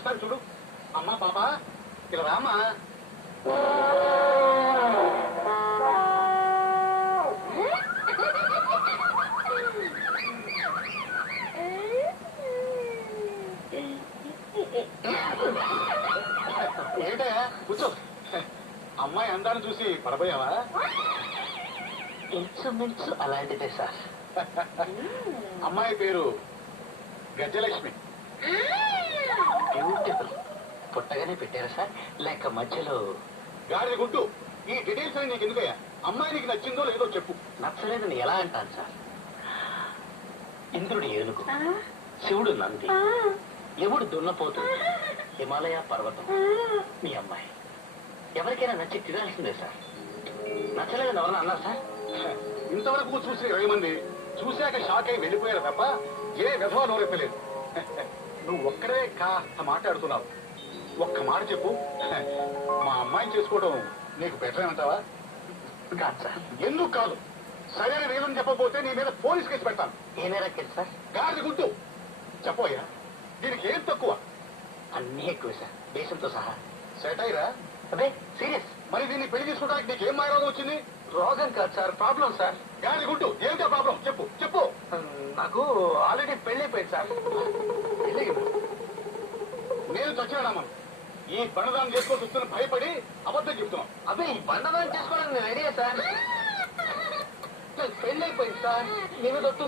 ఒకసారి చూడు. అమ్మా పాప ఇలా రామా. ఏంటయ్యా కూర్చో. అమ్మాయి అందాన్ని చూసి పడబోయావా? ఇంచుమించు అలాంటిదే సార్. అమ్మాయి పేరు గజలక్ష్మి. బ్యూటిఫుల్. పుట్టగానే పెట్టారా సార్ లేక మధ్యలో? గాడి గుడ్డు, ఈ డీటెయిల్స్ అని నీకు ఎందుకయ్యా? అమ్మాయి నీకు నచ్చిందో లేదో చెప్పు. నచ్చలేదని ఎలా అంటాను సార్? ఇంద్రుడు ఏనుగు, శివుడు నంది, యముడు దున్నపోతు, హిమాలయ పర్వతం. మీ అమ్మాయి ఎవరికైనా నచ్చి తినాల్సిందే సార్. నచ్చలేదని ఎవరన్నా అన్నారు సార్? ఇంతవరకు చూసిన 20 మంది చూశాక షాక్ అయి వెళ్ళిపోయారు తప్ప ఏ విధవా నోరెప్పలేదు. నువ్వు ఒక్కడే కాస్త మాట్లాడుతున్నావు. ఒక్క మాట చెప్పు, మా అమ్మాయిని చేసుకోవడం నీకు బెటర్ అంటావా? కాదు సార్. ఎందుకు కాదు? సరైన రీజన్ చెప్పకపోతే నీ మీద పోలీస్ కేసు పెడతాను. ఏమైనా కేసు సార్? గాడి గుడ్డు చెప్పోయ్యా, దీనికి ఏం తక్కువ? అన్నీ ఎక్కువ సార్, దేశంతో సహా. సెటైరా? అదే సీరియస్. మరి దీన్ని పెళ్లి చేసుకోవడానికి నీకేం మాయరోగం వచ్చింది? రోగం కాదు సార్, ప్రాబ్లం సార్. గాడి గుడ్డు ఏమిటో ప్రాబ్లం చెప్పు చెప్పు. నాకు ఆల్రెడీ పెళ్లి అయిపోయింది సార్. నేను చచ్చినాడమ్మా. ఈ బండదానం చేసుకోవాల్సి వస్తున్న భయపడి అబద్ధం చెప్తున్నాం. అదే ఈ బండదానం చేసుకోవడానికి నేను రెడీ సార్. పెళ్లి అయిపోయింది సార్. నేను తొట్టు